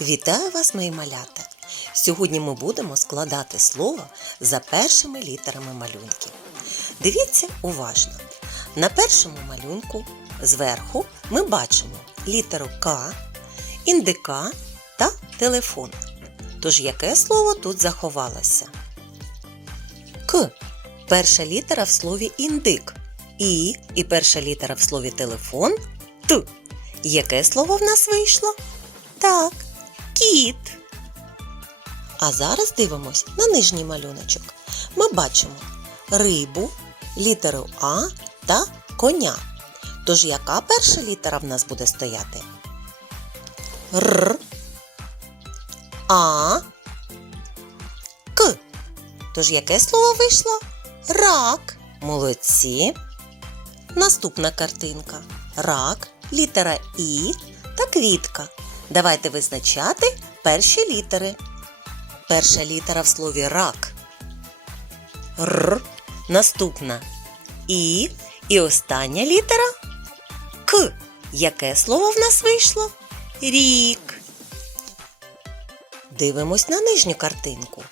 Вітаю вас, мої малята! Сьогодні ми будемо складати слово за першими літерами малюнків. Дивіться уважно. На першому малюнку зверху ми бачимо літеру К, індика та телефон. Тож яке слово тут заховалося? К. Перша літера в слові індик. І і перша літера в слові телефон Т. Яке слово в нас вийшло? Так, кіт. А зараз дивимось на нижній малюночок. Ми бачимо рибу, літеру А та коня. Тож яка перша літера в нас буде стояти? Р. А. К. Тож яке слово вийшло? Рак. Молодці. Наступна картинка. Рак, літера І та квітка. Давайте визначати перші літери. Перша літера в слові рак. Р. Наступна І. І остання літера К. Яке слово в нас вийшло? Рік. Дивимось на нижню картинку.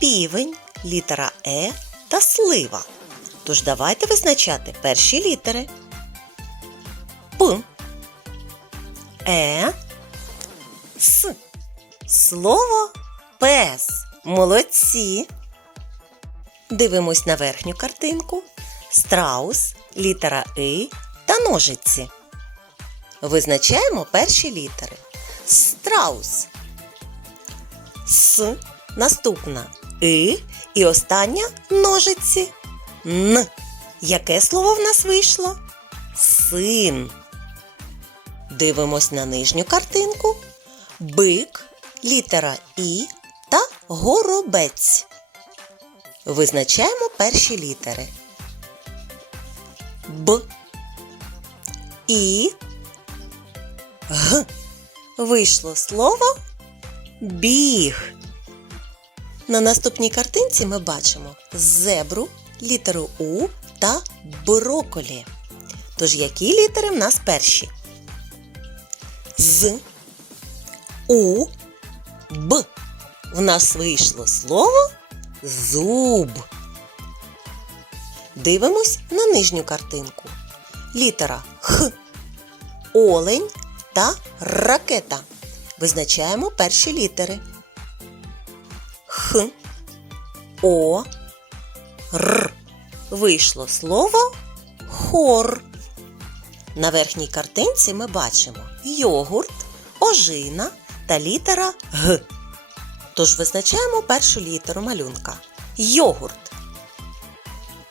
Півень, літера Е та слива. Тож давайте визначати перші літери. П. Е. Слово пес. Молодці. Дивимось на верхню картинку. Страус, літера И та ножиці. Визначаємо перші літери. Страус. С. Наступна И і остання ножиці. Н. Яке слово в нас вийшло? Син. Дивимось на нижню картинку. Бик, літера І та горобець. Визначаємо перші літери. Б. І. Г. Вийшло слово біг. На наступній картинці ми бачимо зебру, літеру У та броколі. Тож які літери в нас перші? З, У, Б. В нас вийшло слово зуб. Дивимось на нижню картинку. Літера Х, олень та ракета. Визначаємо перші літери. Х, О, Р. Вийшло слово хор. На верхній картинці ми бачимо йогурт, ожина та літера Г. Тож визначаємо першу літеру малюнка. Йогурт.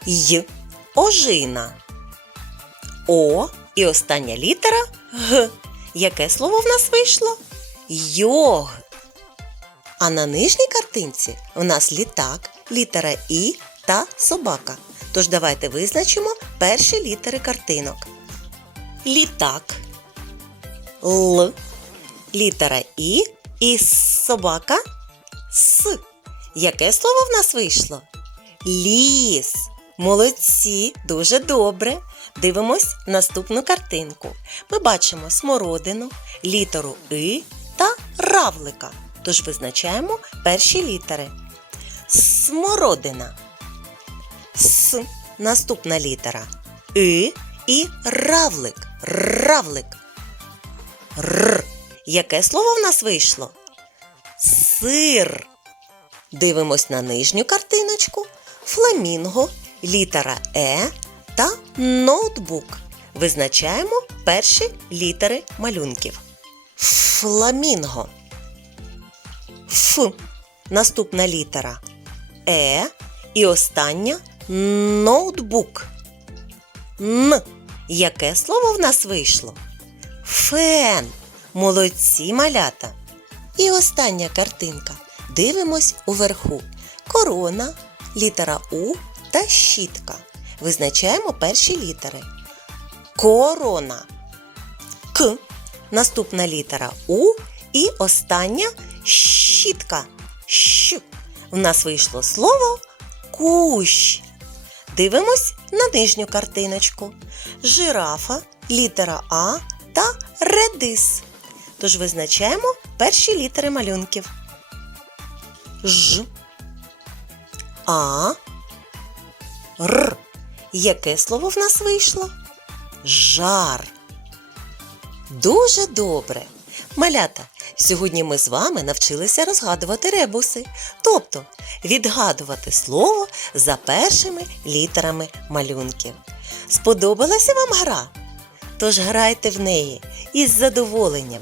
Й. Ожина. О і остання літера Г. Яке слово в нас вийшло? Йог. А на нижній картинці в нас літак, літера І та собака. Тож давайте визначимо перші літери картинок. Літак, Л, літера І і собака С. Яке слово в нас вийшло? Ліс. Молодці, дуже добре. Дивимось наступну картинку. Ми бачимо смородину, літеру И та равлика. Тож визначаємо перші літери. Смородина. С. Наступна літера. И і равлик. Равлик. Р. Яке слово в нас вийшло? Сир. Дивимось на нижню картиночку. Фламінго, літера Е та ноутбук. Визначаємо перші літери малюнків. Фламінго. Ф. Наступна літера Е. І остання ноутбук. Н. Яке слово в нас вийшло? Фен. Молодці малята. І остання картинка. Дивимось уверху. Корона, літера У та щітка. Визначаємо перші літери. Корона. К. Наступна літера У і остання щітка. Щ. В нас вийшло слово кущ. Дивимось на нижню картиночку. Жирафа, літера А та редис. Тож визначаємо перші літери малюнків. Ж. А. Р. Яке слово в нас вийшло? Жар. Дуже добре. Малята, сьогодні ми з вами навчилися розгадувати ребуси, тобто відгадувати слово за першими літерами малюнків. Сподобалася вам гра? Тож грайте в неї із задоволенням.